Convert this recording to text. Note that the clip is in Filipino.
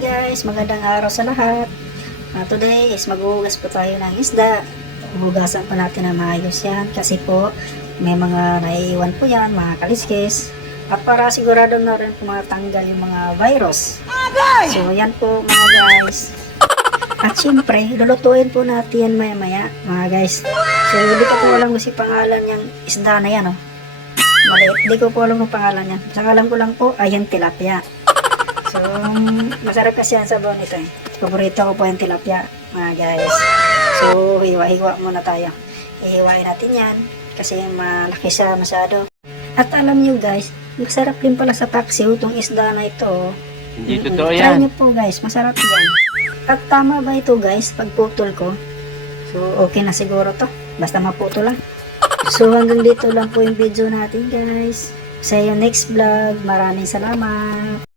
guys, magandang araw sa lahat. Ah, today is maghuhugas po tayo ng isda. Hugasan pa natin na maayos yan kasi po may mga naiiwan po yan, mga kaliskis. At para sigurado na rin po matanggal yung mga virus. So yan po mga guys. At syempre, lulutuin po natin yan maya maya mga guys. So hindi ko po alam kasi pangalan yung isda na yan oh. Mali, hindi ko po alam ang pangalan niya. Sa alam ko lang po, ay yung tilapia. So, masarap kasi ang sabaw nito eh. Paborito ko po yung tilapia, mga guys. So, hiwa-hiwa muna tayo. Ihiwain natin yan kasi malaki siya masyado. At alam nyo guys, masarap din pala sa paksiw itong isda na ito. Hindi Mm-mm. totoo Try yan. nyo po guys, masarap yan. At tama ba ito guys, pagputol ko? So, okay na siguro to. Basta maputol lang. So, hanggang dito lang po yung video natin guys. Sa yung next vlog, maraming salamat.